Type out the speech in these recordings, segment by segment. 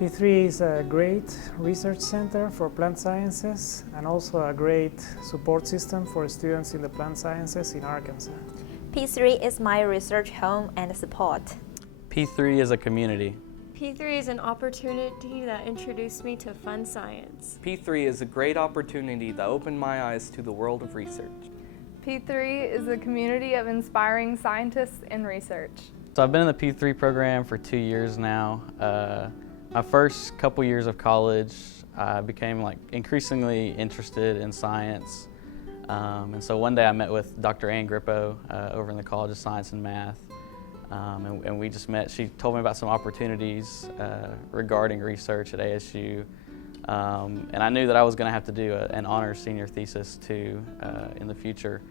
P3 is a great research center for plant sciences and also a great support system for students in the plant sciences in Arkansas. P3 is my research home and support. P3 is a community. P3 is an opportunity that introduced me to fun science. P3 is a great opportunity that opened my eyes to the world of research. P3 is a community of inspiring scientists and research. So I've been in the P3 program for 2 years now. My first couple years of college, I became increasingly interested in science. And so one day I met with Dr. Ann Grippo over in the College of Science and Math. And we just met. She told me about some opportunities regarding research at ASU. And I knew that I was going to have to do an honors senior thesis too in the future.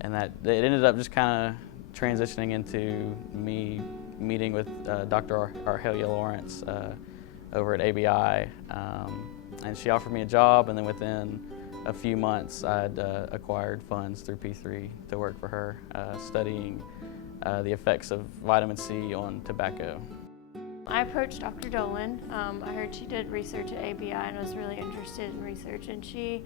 And that it ended up just kind of transitioning into me meeting with Dr. Arhelia Lawrence over at ABI. And she offered me a job, and then within a few months I'd acquired funds through P3 to work for her, studying the effects of vitamin C on tobacco. I approached Dr. Dolan. I heard she did research at ABI and was really interested in research, and she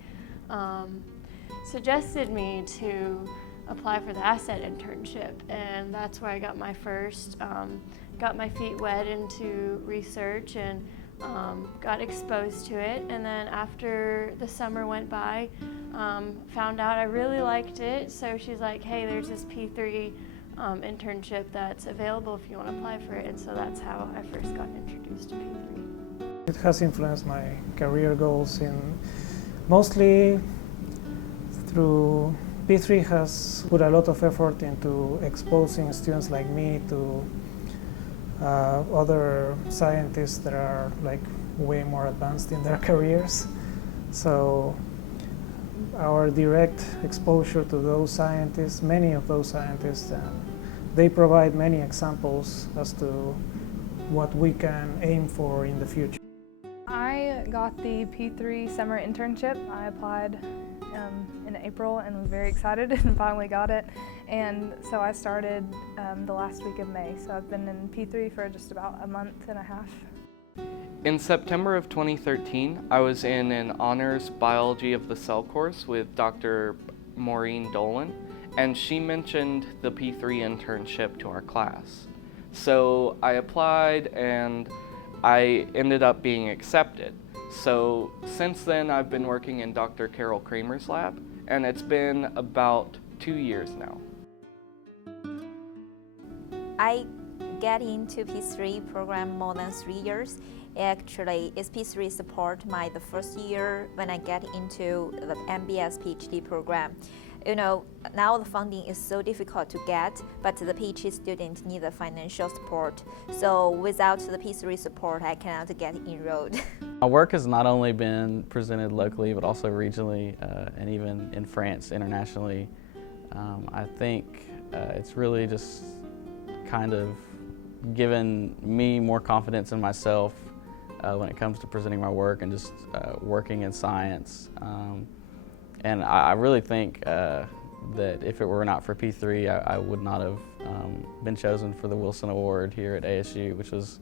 suggested me to apply for the asset internship, and that's where I got my first, got my feet wet into research and got exposed to it. And then after the summer went by, found out I really liked it, so she's like, hey, there's this P3 internship that's available if you want to apply for it, and so that's how I first got introduced to P3. It has influenced my career goals mostly through P3 has put a lot of effort into exposing students like me to other scientists that are way more advanced in their careers. So our direct exposure to those scientists, many of those scientists, they provide many examples as to what we can aim for in the future. I got the P3 summer internship. I applied in April and was very excited and finally got it. And so I started the last week of May. So I've been in P3 for just about a month and a half. In September of 2013, I was in an honors biology of the cell course with Dr. Maureen Dolan, and she mentioned the P3 internship to our class. So I applied and I ended up being accepted. So since then I've been working in Dr. Carol Kramer's lab, and it's been about 2 years now. I get into P3 program more than 3 years. Actually, it's P3 support the first year when I get into the MBS PhD program. You know, now the funding is so difficult to get, but the PhD students need the financial support. So without the P3 support, I cannot get enrolled. My work has not only been presented locally, but also regionally and even in France internationally. I think it's really just kind of given me more confidence in myself when it comes to presenting my work and just working in science. And I really think that if it were not for P3, I would not have been chosen for the Wilson Award here at ASU, which was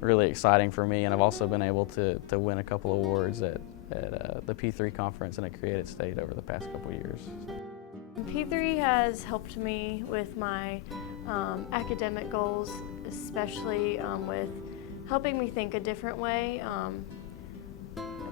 really exciting for me. And I've also been able to win a couple awards at the P3 conference and at Created State over the past couple years. P3 has helped me with my academic goals, especially with helping me think a different way.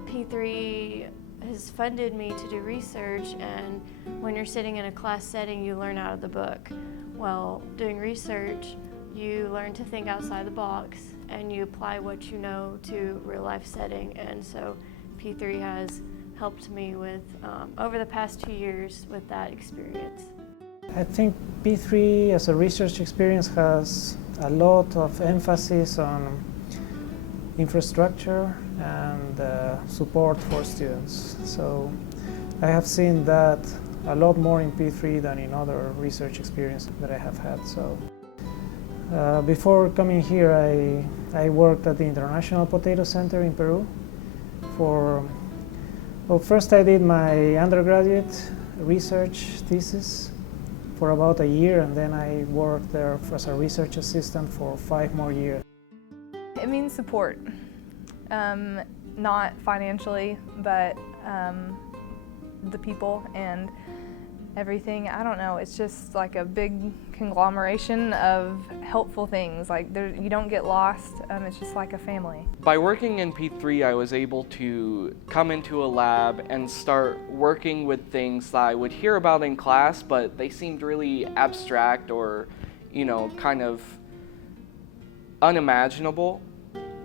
P3 has funded me to do research, and when you're sitting in a class setting, you learn out of the book. Well, doing research, you learn to think outside the box and you apply what you know to real life setting, and so P3 has helped me with over the past 2 years with that experience. I think P3 as a research experience has a lot of emphasis on infrastructure and support for students. So I have seen that a lot more in P3 than in other research experiences that I have had. So before coming here, I worked at the International Potato Center in Peru. First I did my undergraduate research thesis for about a year, and then I worked there as a research assistant for 5 more years. It means support. Not financially, but the people and everything. I don't know, it's just like a big conglomeration of helpful things. Like you don't get lost, it's just like a family. By working in P3, I was able to come into a lab and start working with things that I would hear about in class, but they seemed really abstract or, kind of unimaginable.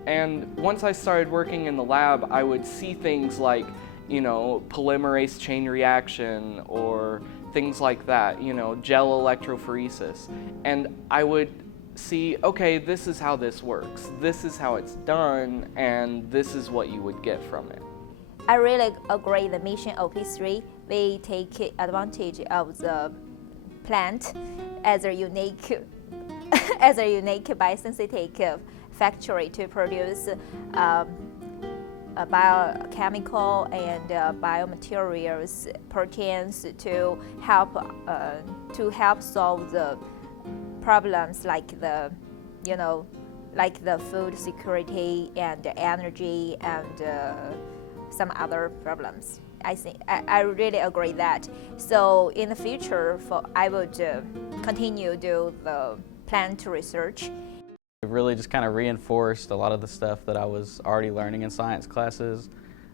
And once I started working in the lab, I would see things like, polymerase chain reaction or things like that, gel electrophoresis. And I would see, okay, this is how this works. This is how it's done, and this is what you would get from it. I really agree the mission of P3. They take advantage of the plant as a unique biosynthetic factory to produce biochemical and biomaterials, proteins to help solve the problems like the food security and energy and some other problems. I really agree that. So in the future, I would continue do the plant research. It really just kind of reinforced a lot of the stuff that I was already learning in science classes,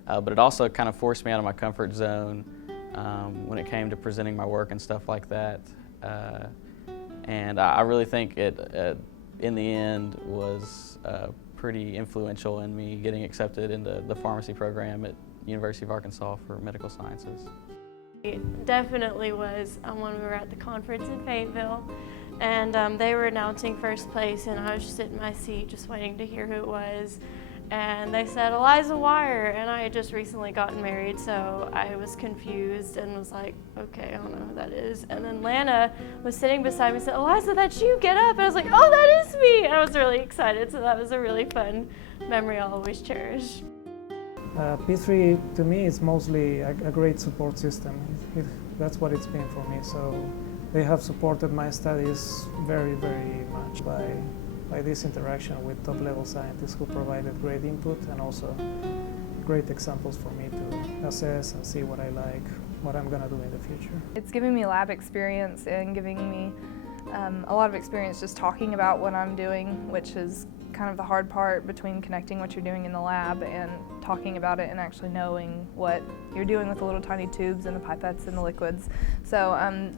but it also kind of forced me out of my comfort zone when it came to presenting my work and stuff like that. And I really think it, in the end, was pretty influential in me getting accepted into the pharmacy program at University of Arkansas for medical sciences. It definitely was when we were at the conference in Fayetteville, and they were announcing first place, and I was just sitting in my seat just waiting to hear who it was. And they said Eliza Wire, and I had just recently gotten married, so I was confused and was like, okay, I don't know who that is. And then Lana was sitting beside me and said, Eliza, that's you, get up. And I was like, oh, that is me. And I was really excited, so that was a really fun memory I'll always cherish. P3 to me is mostly a great support system. That's what it's been for me. So they have supported my studies very, very much by this interaction with top-level scientists who provided great input and also great examples for me to assess and see what I like, what I'm going to do in the future. It's giving me lab experience and giving me a lot of experience just talking about what I'm doing, which is kind of the hard part between connecting what you're doing in the lab and talking about it and actually knowing what you're doing with the little tiny tubes and the pipettes and the liquids. So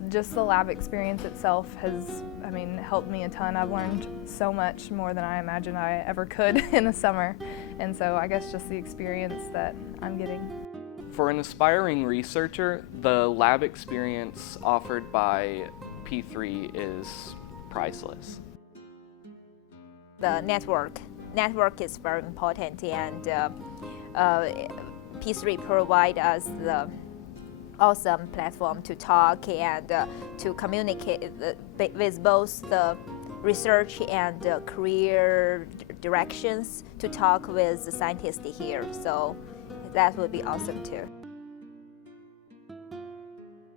just the lab experience itself has, helped me a ton. I've learned so much more than I imagined I ever could in the summer. And so I guess just the experience that I'm getting. For an aspiring researcher, the lab experience offered by P3 is priceless. The network is very important, and P3 provide us the awesome platform to talk and to communicate with both the research and career directions, to talk with the scientists here. So that would be awesome too.